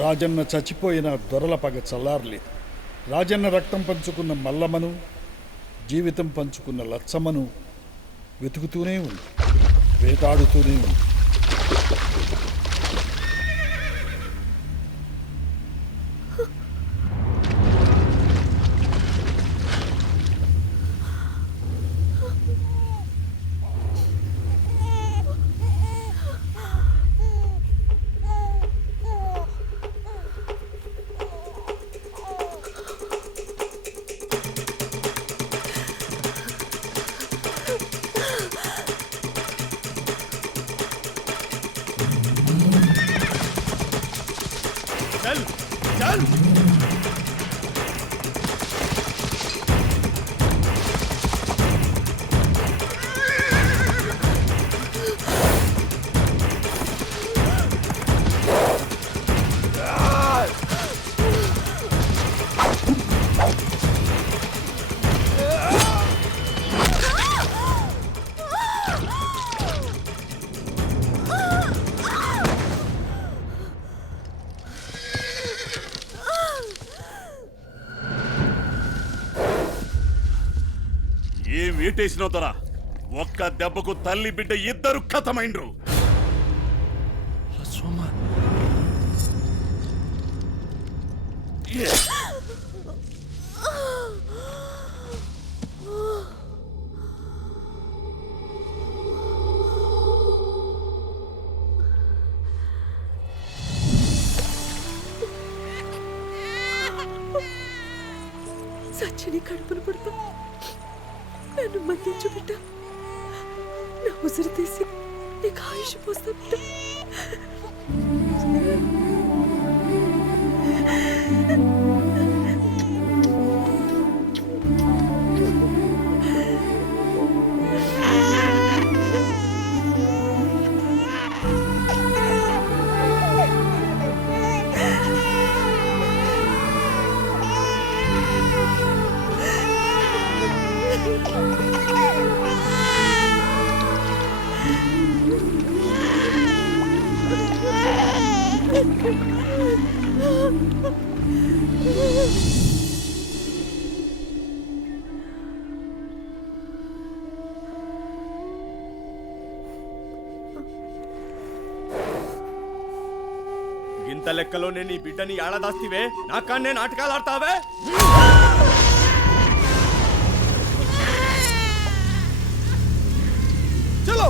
రాజన్న చచ్చిపోయిన దొరల పగ చల్లారలేదు. రాజన్న రక్తం పంచుకున్న మల్లమ్మను, జీవితం పంచుకున్న లచ్చమ్మను వెతుకుతూనే ఉంది, వేటాడుతూనే ఉంది. चल चल ఏం వీటేసినో దొర ఒక్క దెబ్బకు తల్లి బిడ్డ ఇద్దరు ఖతమైండ్రు. సచ్చిని కడుపును పుడతా నన్ను మన్నించు బిడ్డ. నా ఉసిరి తీసి నీకు ఆయుష్ పోస్తా బిడ్డ. ఇంత లెక్కలోనే నీ బిడ్డని ఏడాదాస్తివే, నా కాన్నే నాటకాలు ఆడతావే. చలో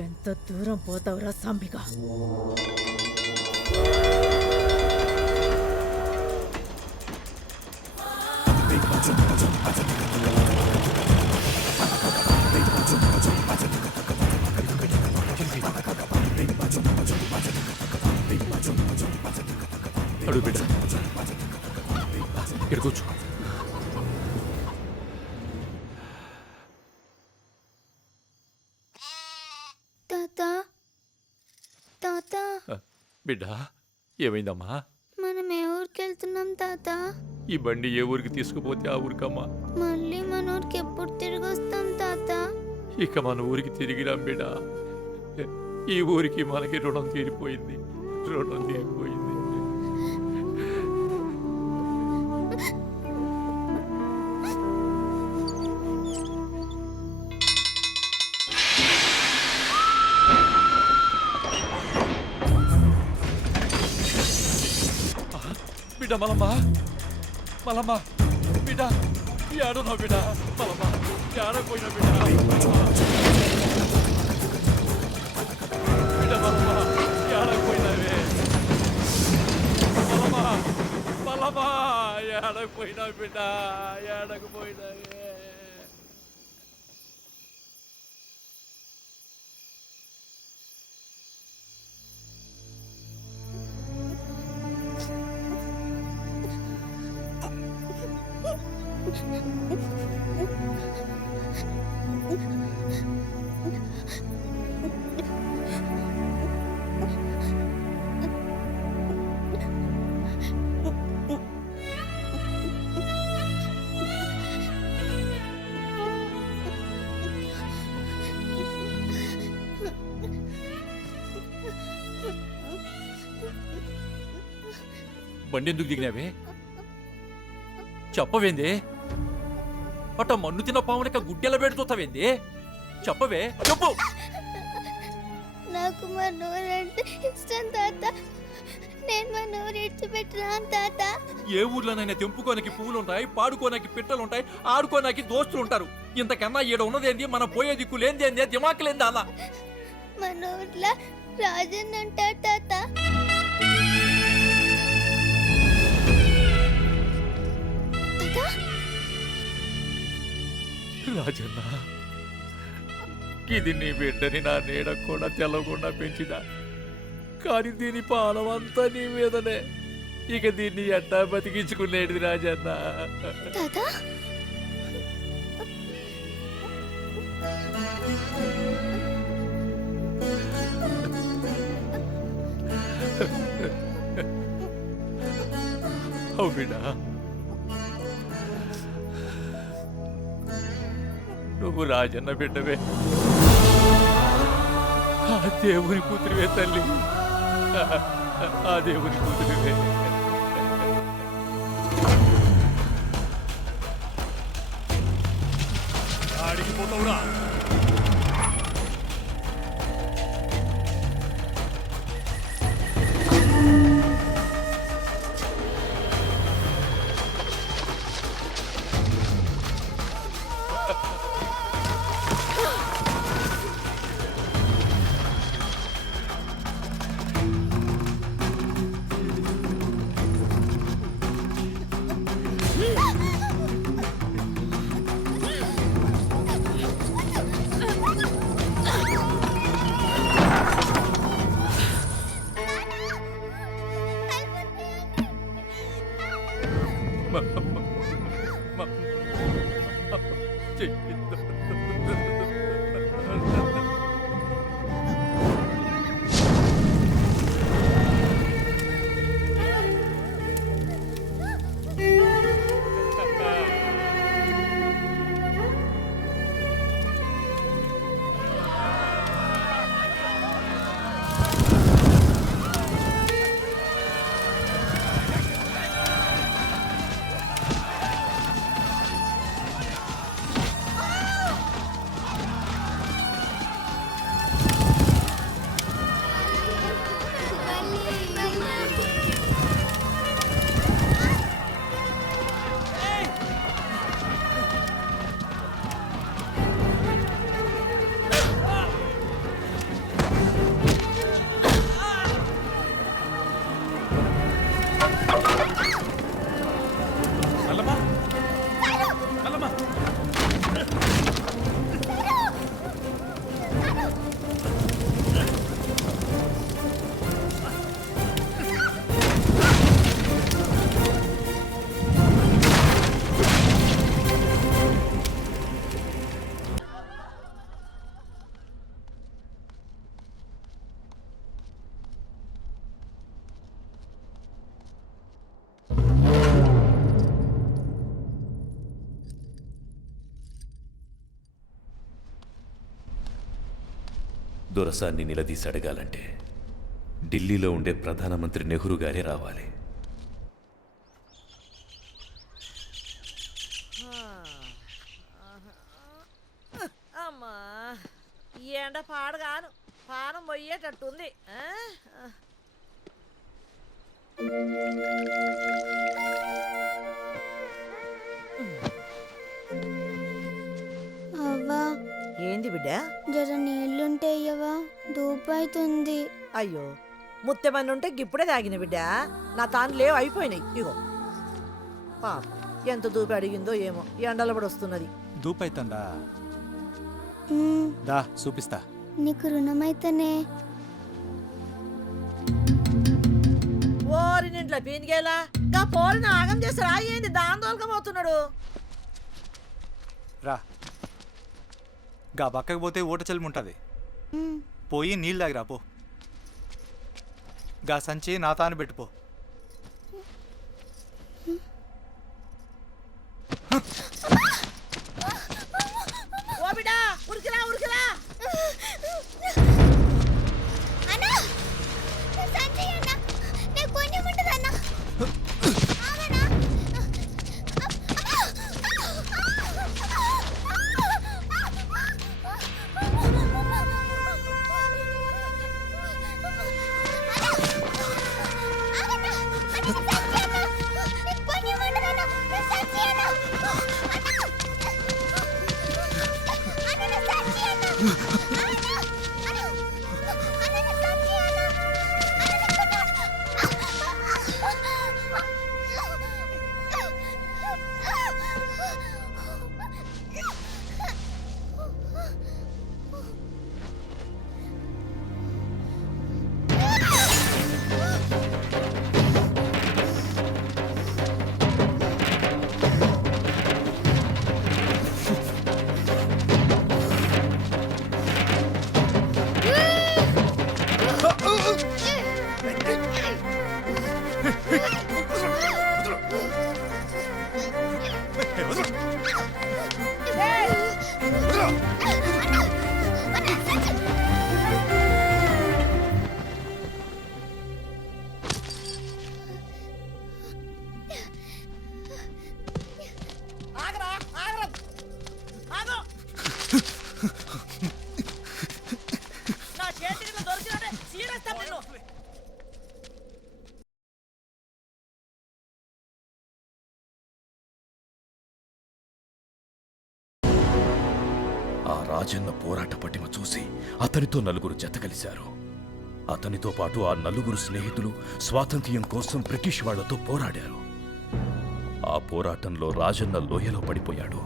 ఎంత దూరం పోతావురా సాంబిగా? అడుగు బిడ్డ, ఇక్కడ కూర్చో. బిడ్డ, ఏమైందమ్మా? మనం ఏ ఊరికి వెళ్తున్నాం తాత? ఈ బండి ఏ ఊరికి తీసుకుపోతే ఆ ఊరికమ్మా. మళ్ళీ మన ఊరికి ఎప్పుడు తిరిగి వస్తాం తాత? ఇక మన ఊరికి తిరిగిరాం బిడ్డ. ఈ ఊరికి మనకి రుణం తీరిపోయింది, రుణం తీరిపోయింది. బిడ్డ మలమ్మ మలమ్మ బిడ్డ ఏడున్నావు బిడ్డ మలమ్మ ఏడపోయినా బిడ్డ బిడ్డ మలమ్మ ఏడకపోయినావే మలమ్మ మలమ్మ ఏడకపోయినావు బిడ్డ ఏడకపోయినావే. బండి ఎందుకు దిగినావే చెప్పవేంది అట్ట మన్ను తిన్న పామునిక గుడ్డెల పెడుతావేంది చెప్పవే చెప్పు. నాకు మా నోరంటే ఇష్టం తాత. నేను మా నోరు ఇడిచిపెట్టినాను తాత. ఏ ఊర్లోనైనా తెంపుకోనికి పువ్వులుంటాయి, పాడుకోనికి పిట్టలుంటాయి, ఆడుకోనికి దోస్తులు ఉంటారు. ఇంతకన్నా ఈడ ఉన్నదేంది, మన పోయే దిక్కు లేనిదేంది, దిమాకు లేనిది అలా. మా నోట్ల రాజన్ అంటాడు తాత. రాజన్న ఇది నీ బిడ్డని నా నీడ కూడా తెల్లకుండా పెంచిదా, కానీ దీని పాలమంతా నీ మీదనే. ఇక దీన్ని ఎట్టా బతికించుకునేది రాజన్న. తాత అవు బిడ్డ, నువ్వు రాజన్న బిడ్డవే, ఆ దేవుని కూతురివే తల్లి, ఆ దేవుని కూతురివే. ఆడికి పోతావురా. దొరసాన్ని నిలదీసి అడగాలంటే ఢిల్లీలో ఉండే ప్రధానమంత్రి నెహ్రూ గారే రావాలి. అమ్మా ఈ ఎండ పాడగాను పానం పోయేటట్టుంది. అవ్వా ఏంది బిడ్డ జర నీళ్లుంటే అయ్యవా దూపైతుంది. అయ్యో ముత్తెమన్ను ఉంటే గిప్పుడే తాగిన బిడ్డ. నా తాను లేవు అయిపోయినాయి. ఇగో పాప ఎంత దూపి అడిగిందో ఏమో, ఎండల పడి వస్తున్నది. దూపైతుందా? ఉమ్, దా చూపిస్తా. నీకు రుణమైతేనే. ఓరి నింట్ల పీనికేలా గా పోరిని ఆగం చేస్తారా ఏంది దాందోలకపోతున్నాడు. రా, గా పక్కకు పోతే ఓట చెల్లి ఉంటుంది. ఉమ్, పోయి నీళ్ళు తాగిరా పో. గా సంచి నా తాను పెట్టుపో. ఓ బిడ్డ ఉరికిరా ఉరికిరా. అన్నా, సంచి అన్నా, నీకు పుణ్యం ఉంటుందన్నా. ఆగన్నా. ఆగరా ఆగరా ఆగో. నా చేతికి దొరికినట్టే సీరేస్తా నిన్ను. ఆ రాజన్న పోరాట పటిమ చూసి అతనితో నలుగురు జతకలిశారు. అతనితో పాటు ఆ నలుగురు స్నేహితులు స్వాతంత్ర్యం కోసం బ్రిటిష్ వాళ్లతో పోరాడారు. ఆ పోరాటంలో రాజన్న లోయలో పడిపోయాడు.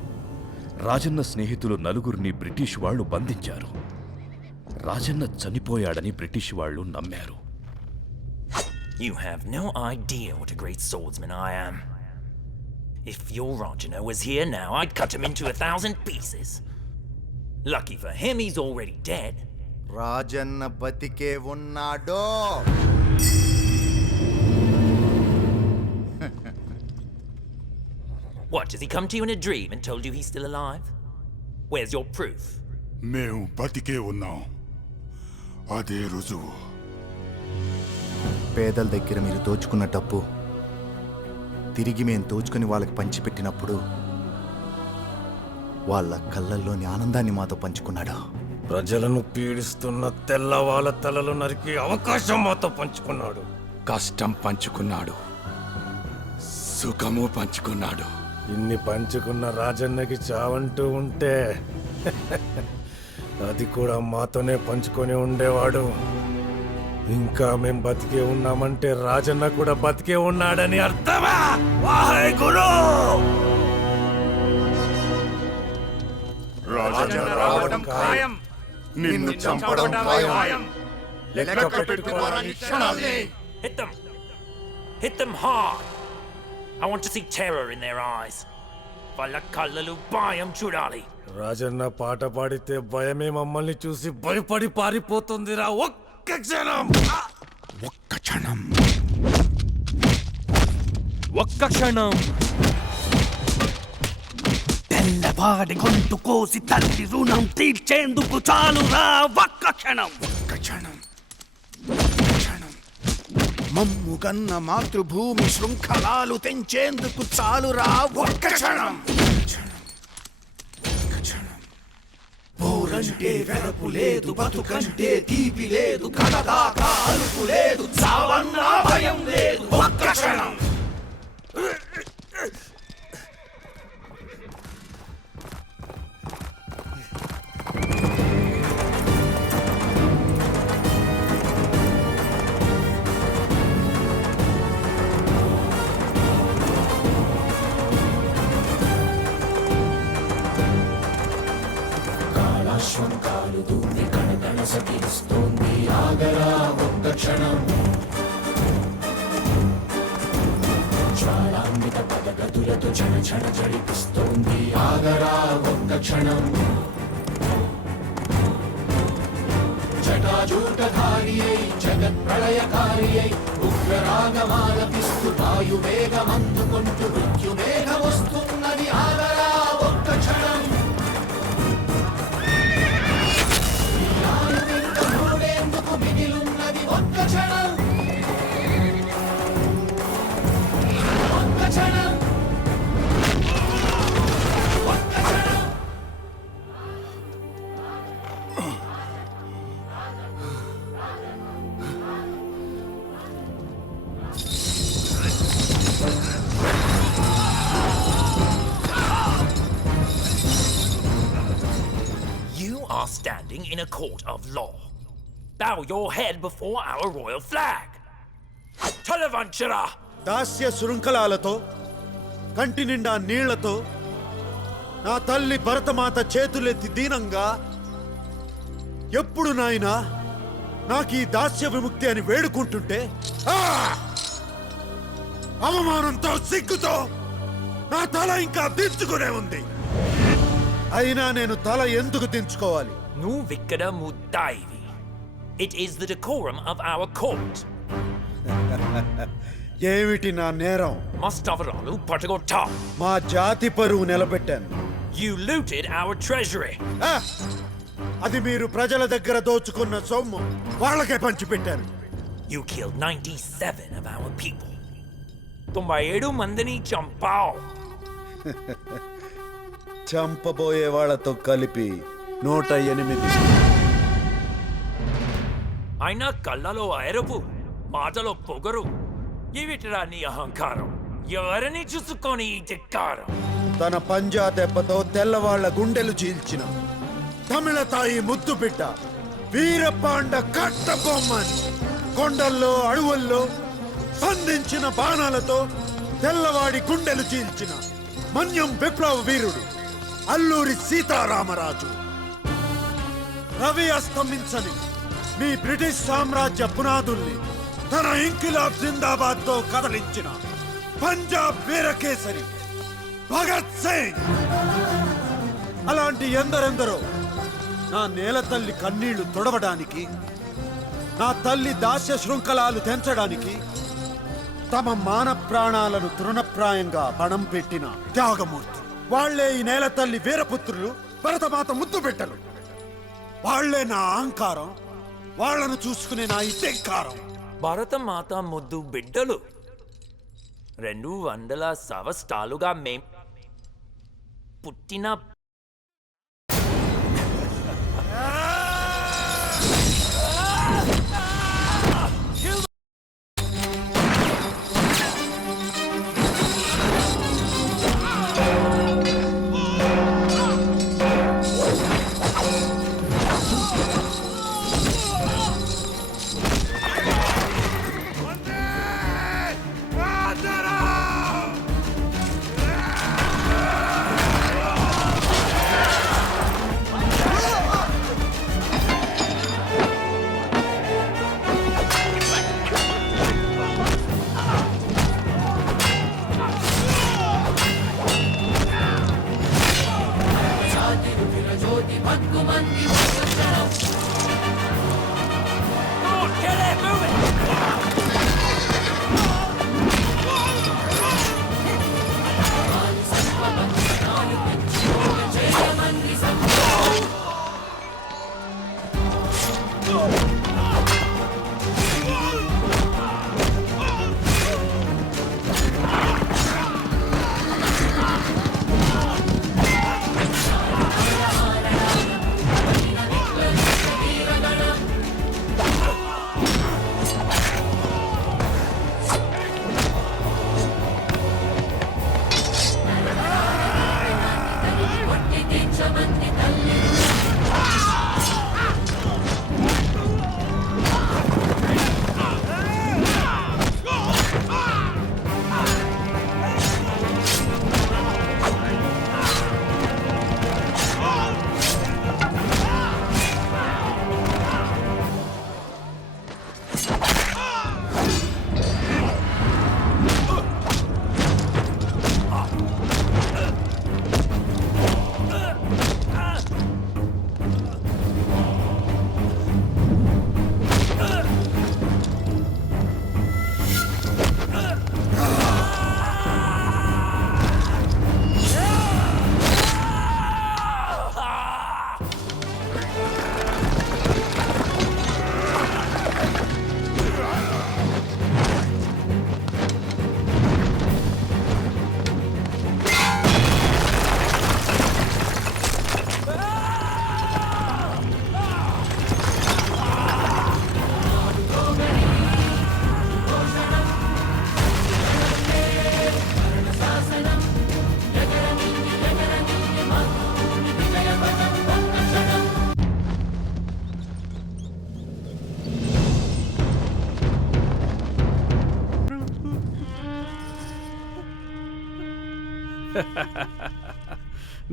రాజన్న స్నేహితులు నలుగురిని బ్రిటిష్ వాళ్లు బంధించారు. రాజన్న చనిపోయాడని బ్రిటిష్ వాళ్లు నమ్మారు. You have no idea what a great swordsman I am. If your Rajana was here now, I'd cut him into 1,000 pieces. Lucky for him, he's already dead. Rajanna బతికే ఉన్నాడో. What, has he come to you in a dream and told you he's still alive? Where's your proof? మేము బతికే ఉన్నాం, అదే రుజువు. పేదల దగ్గర మీరు దోచుకున్న డబ్బు తిరిగి మేము దోచుకుని వాళ్ళకి పంచిపెట్టినప్పుడు వాళ్ళ కళ్ళల్లోని ఆనందాన్ని మాతో పంచుకున్నాడు. ప్రజలను పీడిస్తున్న తెల్లవాళ్ళ తలలు నరికి అవకాశం మాతో పంచుకున్నాడు. కష్టం పంచుకున్నాడు, సుఖము పంచుకున్నాడు. ఇన్ని పంచుకున్న రాజన్నకి చావంటూ ఉంటే అది కూడా మాతోనే పంచుకొని ఉండేవాడు. ఇంకా మేం బతికే ఉన్నామంటే రాజన్న కూడా బతికే ఉన్నాడని అర్థమా? వాహే గురు! రాజన్న రావడం ఖాయం, నిన్ను చంపడం ఖాయం. లెక్క పెట్టుకోవాలని క్షణాలే. Hit them! Hit them hard! I want to see terror in their eyes. వాళ్ళ కళ్ళలు భయం చూడాలి. రాజన్న పాట పాడితే భయమే మమ్మల్ని చూసి భయపడి పారిపోతుందిరా. ఒక్క క్షణం, ఒక్క క్షణం, ఒక్క క్షణం. తెల్లవాడి గొంతు కోసి తల్లి రుణం తీర్చేందుకు చాలురా ఒక్క క్షణం. ఒక్క క్షణం, క్షణం. మమ్ము కన్న మాతృభూమి శృంఖలాలు తెంచేందుకు చాలురా ఒక్క క్షణం. పోరంటే వెరపు లేదు, బతుకంటే తీపి లేదు, కడదాకా అలుపు లేదు, చావన్నా భయం లేదు. క్షణం జ్వాలాంబిక పదగతులతో క్షణ క్షణ జడిపిస్తోంది ఆగరా ఒక్క క్షణం జటాజూటధారి అయి జగత్ ప్రళయకారి అయి ఉగ్రరాగమాలపిస్తూ వాయువేగమందుకుంటూ మృత్యువేగం వస్తున్నది ఆగరా ఒక్క క్షణం మూడేందుకు మిగిలున్నది ఒక్క క్షణం ఒక్క క్షణం ఒక్క క్షణం You are standing in a court of law. Bow your head before our royal flag. Talavanchara! దాస్య శృంఖలాలతో కంటి నిండా నీళ్లతో నా తల్లి భరతమాత చేతులెత్తి దీనంగా ఎప్పుడు నాయనా నాకు ఈ దాస్య విముక్తి అని వేడుకుంటుంటే ఆ! అవమానంతో సిగ్గుతో నా తల ఇంకా దించుకునే ఉంది. అయినా నేను తల ఎందుకు దించుకోవాలి? Nu vikkada mudaivi. It is the decorum of our court. ఏమిటి నా నేరం? Mastavaranu Patagota. మా జాతి పరువు నిలబెట్టాను. You looted our treasury. ఆ! అది మీరు ప్రజల దగ్గర దోచుకున్న సొమ్ము వాళ్ళకే పంచిపెట్టారు. You killed 97 of our people. 97 మందిని చంపావు. చంపబోయే వాళ్ళతో కలిపి 108. అయినా కళ్ళలో ఎరుపు, మాటలో పొగరు. ఏమిటిరా నీ అహంకారం? ఎవరిని చూసుకొని ఈ ధిక్కారం? తన పంజా దెబ్బతో తెల్లవాళ్ల గుండెలు చీల్చిన తమిళ తాయి ముద్దు బిడ్డ వీరపాండ కట్టబొమ్మని కొండల్లో అడవుల్లో సంధించిన బాణాలతో తెల్లవాడి గుండెలు చీల్చిన మన్యం విప్లవ వీరుడు అల్లూరి సీతారామరాజు. రవి అస్తమించని మీ బ్రిటిష్ సామ్రాజ్య పునాదుల్ని తన ఇంకిలాబ్ జిందాబాద్ తో కదలించిన పంజాబ్ వీరకేసరి భగత్ సింగ్. అలాంటి ఎందరెందరో నా నేల తల్లి కన్నీళ్లు తొడవడానికి, నా తల్లి దాస్య శృంఖలాలు తెంచడానికి తమ మాన ప్రాణాలను తృణప్రాయంగా పణం పెట్టిన త్యాగమూర్తి. వాళ్లే ఈ నేల తల్లి వీరపుత్రులు, భరతమాత ముద్దు బిడ్డలు. వాళ్లే నా అహంకారం, వాళ్లను చూసుకునే నా ఇద్దెంకారం. భారతమాత ముద్దు బిడ్డలు 200 సంవత్సరాలుగా మేం పుట్టిన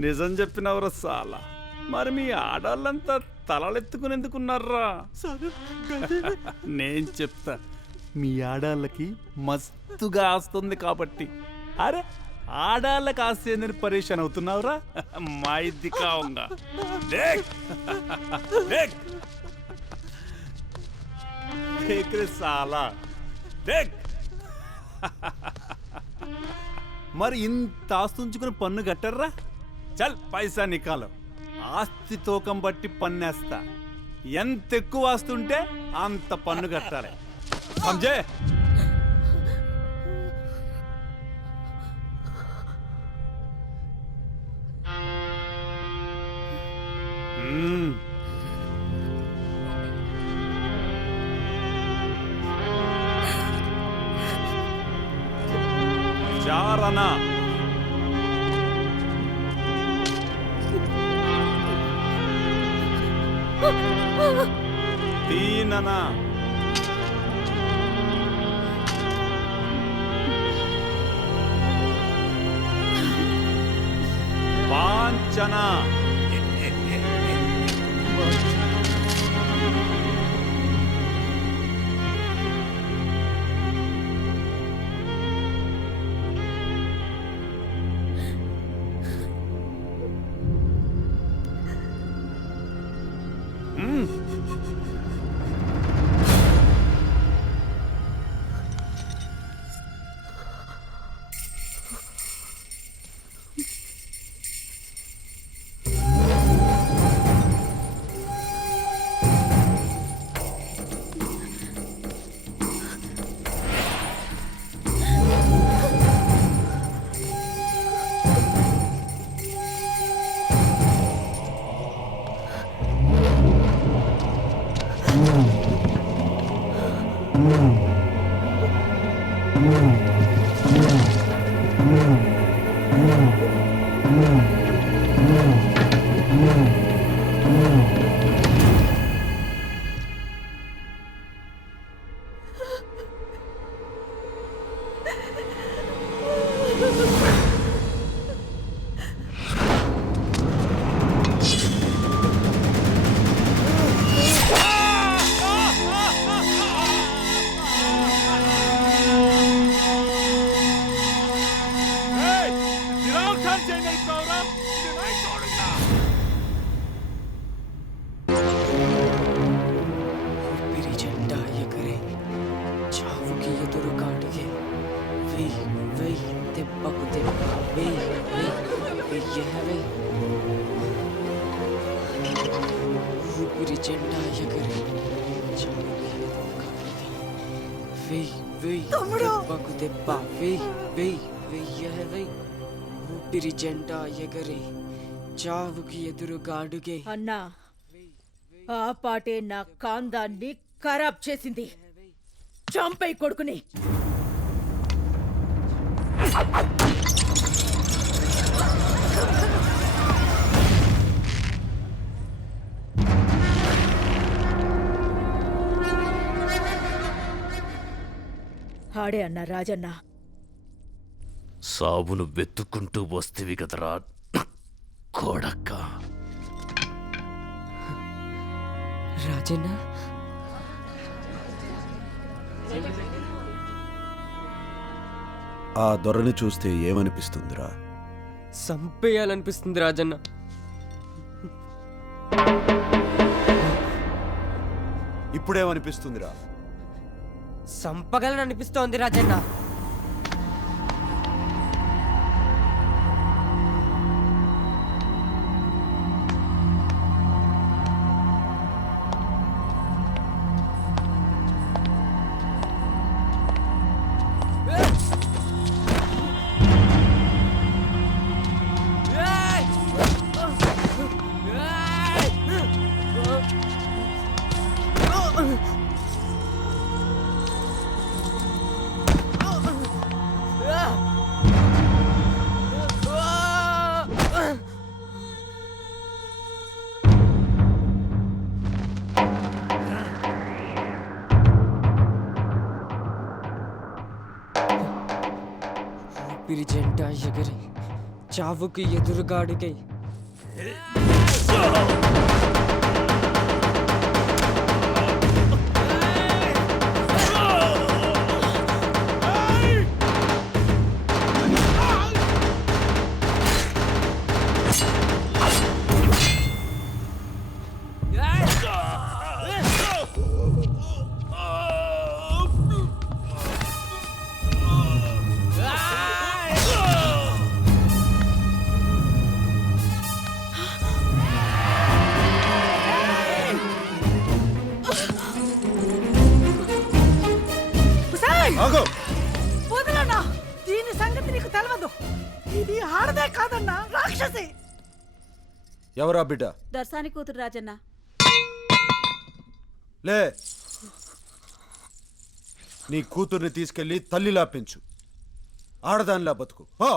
నిజం చెప్పినవరా సాల. మరి మీ ఆడాళ్ళంతా తలలెత్తుకుని ఎందుకున్నారా? నేను చెప్తా, మీ ఆడాళ్ళకి మస్తుగా ఆస్తుంది కాబట్టి. అరే ఆడాళ్ళకి ఆస్తి ఏందని పరేషాన్ అవుతున్నావురా? మా ఇది కావుగా సాలా. మరి ఇంత ఆస్తి ఉంచుకుని పన్ను కట్టర్రా? చల్ పైసా నికాలో. ఆస్తి తూకం బట్టి పన్నేస్తా. ఎంత ఎక్కువ ఆస్తి ఉంటే అంత పన్ను కట్టాలి. సమझे? चार आना, 3 आना, 5 आना, జెండా ఎగరే చావుకి ఎదురుగాడుగే. అన్నా, ఆ పాటే నా కాందాన్ని ఖరాబ్ చేసింది. చంపై కొడుకుని. ఆడే అన్నా రాజన్న. సావును వెతుక్కుంటూ వస్తేవి కదరా కొడక్క. రాజన్న, ఆ దొరని చూస్తే ఏమనిపిస్తుందిరా? సంపేయాలనిపిస్తుంది రాజన్న. ఇప్పుడేమనిపిస్తుందిరా? సంపగలననిపిస్తోంది రాజన్న. ఊపిరి జెండా ఎగరే చావుకి ఎదురుగా అడుగై. వదలన్నా, దీని సంగతి నీకు తెలియదు. ఇది ఆడదే కాదన్నా, రాక్షసి. ఎవరా బిడ్డ? దర్శాని కూతురు రాజన్న. లే, నీ కూతుర్ని తీసుకెళ్లి తల్లిలా పెంచు, ఆడదానిలా బతుకు. పో.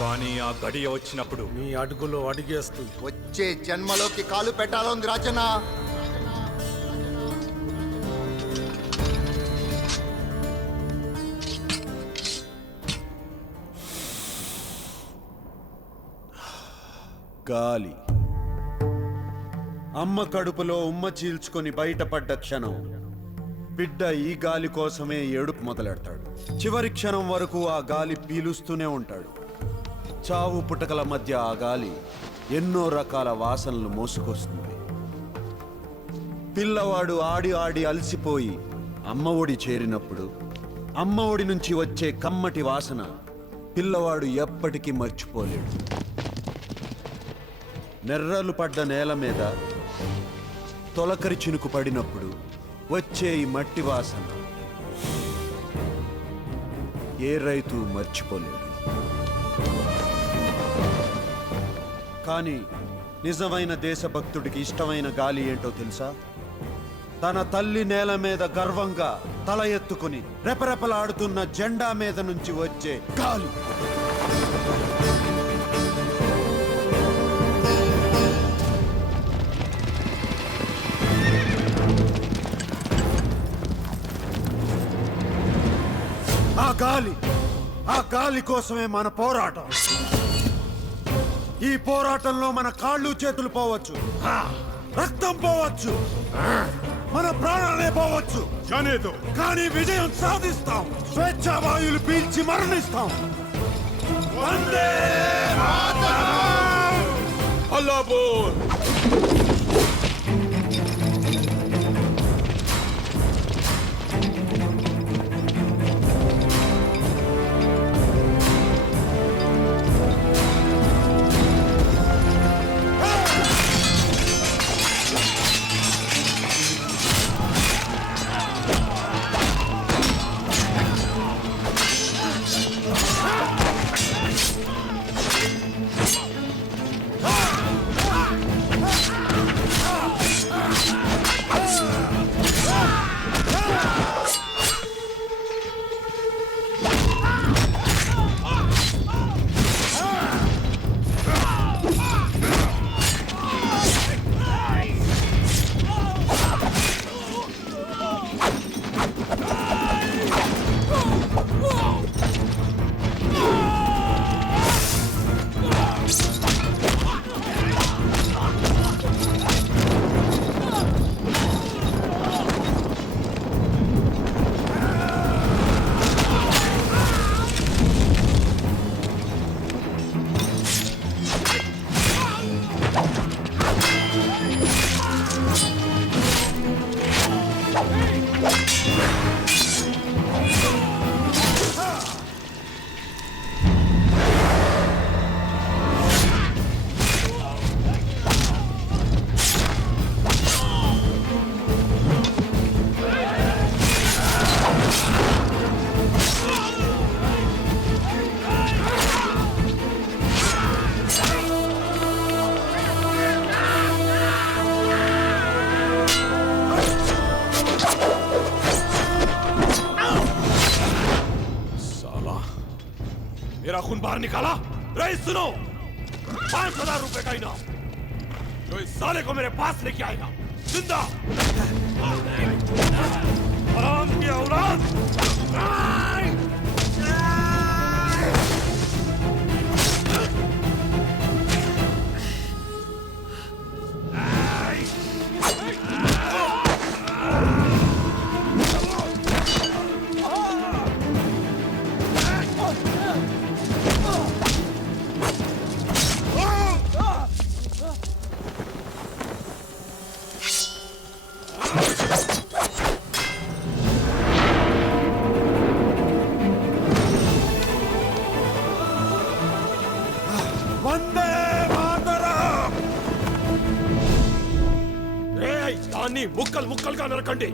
కానీ ఆ గడియ వచ్చినప్పుడు నీ అడుగులో అడిగేస్తూ వచ్చే జన్మలోకి కాలు పెట్టాలంది రాజన్న. గాలి అమ్మ కడుపులో ఉమ్మ చీల్చుకొని బయటపడ్డ క్షణం బిడ్డ ఈ గాలి కోసమే ఏడుపు మొదలెడతాడు. చివరి క్షణం వరకు ఆ గాలి పీలుస్తూనే ఉంటాడు. చావు పుటకల మధ్య ఆ గాలి ఎన్నో రకాల వాసనలు మోసుకొస్తుంది. పిల్లవాడు ఆడి ఆడి అలసిపోయి అమ్మ ఒడి చేరినప్పుడు అమ్మ ఒడి నుంచి వచ్చే కమ్మటి వాసన పిల్లవాడు ఎప్పటికీ మర్చిపోలేడు. నెర్రలు పడ్డ నేల మీద తొలకరి చినుకు పడినప్పుడు వచ్చే ఈ మట్టి వాసన ఏ రైతు మర్చిపోలేడు. కానీ నిజమైన దేశభక్తుడికి ఇష్టమైన గాలి ఏంటో తెలుసా? తన తల్లి నేల మీద గర్వంగా తల ఎత్తుకుని రెపరెపలాడుతున్న జెండా మీద నుంచి వచ్చే గాలి. ఆ గాలి కోసమే మన పోరాటం. ఈ పోరాటంలో మన కాళ్ళు చేతులు పోవచ్చు, రక్తం పోవచ్చు, మన ప్రాణాలే పోవచ్చు, కానీ విజయం సాధిస్తాం. స్వేచ్ఛా వాయువులు పీల్చి మరణిస్తాం. వందే మాతరం! అల్లా బోల్! मेरा खून बाहर निकाला। रईस सुनो, 5,000 रुपए का इनाम जो इस साले को मेरे पास लेके आएगा जिंदा। हराम की औलाद। వందే మాతరం. దాన్ని ముక్కలు ముక్కలుగా నరకండి.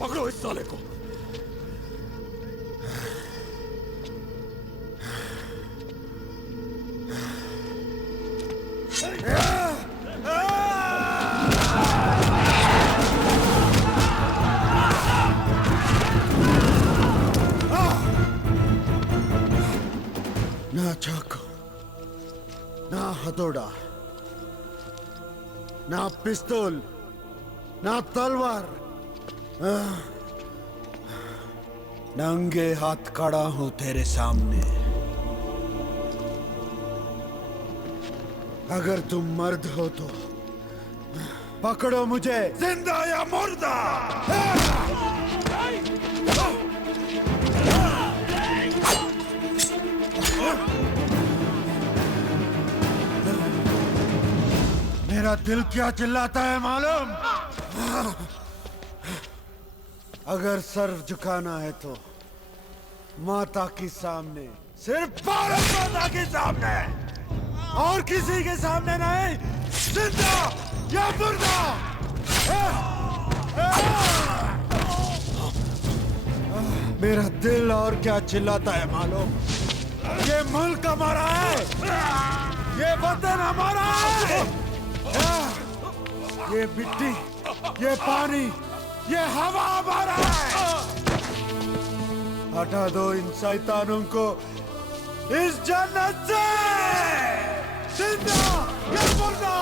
पकड़ो इस साले को। నా చాకు, నా హతోడా, నా పిస్తోల్, నా तलवार, नंगे हाथ खड़ा हूं तेरे सामने। अगर तुम मर्द हो तो पकड़ो मुझे, जिंदा या मुर्दा। मेरा दिल क्या चिल्लाता है मालूम? अगर सर झुकाना है तो माता के सामने, सिर्फ भारत माता के सामने, और किसी के सामने नहीं। जिंदा या मुर्दा। मेरा दिल और क्या चिल्लाता है मालूम? ये मुल्क हमारा है, ये वतन हमारा है, ये मिट्टी, ये पानी, ये हवा हमारा है। हटा दो इन शैतानों को इस जन्नत से। जिंदा या मुर्दा।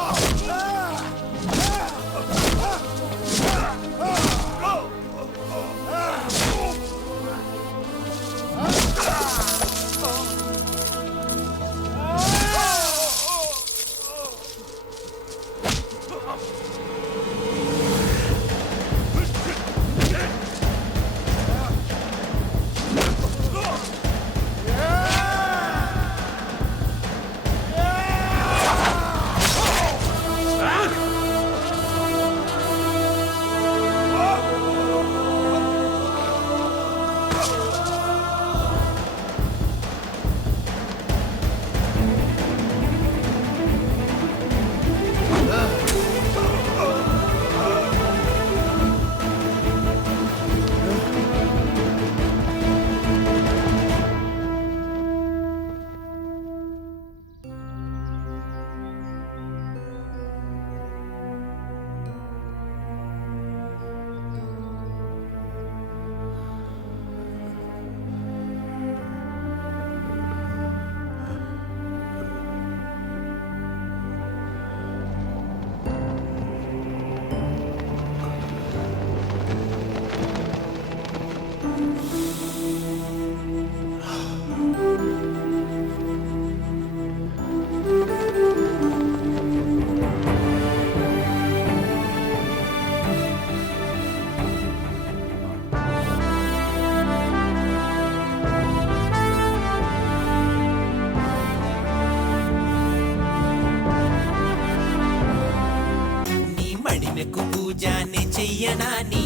ఈమెకు పూజాన్ని చెయ్యనా నీ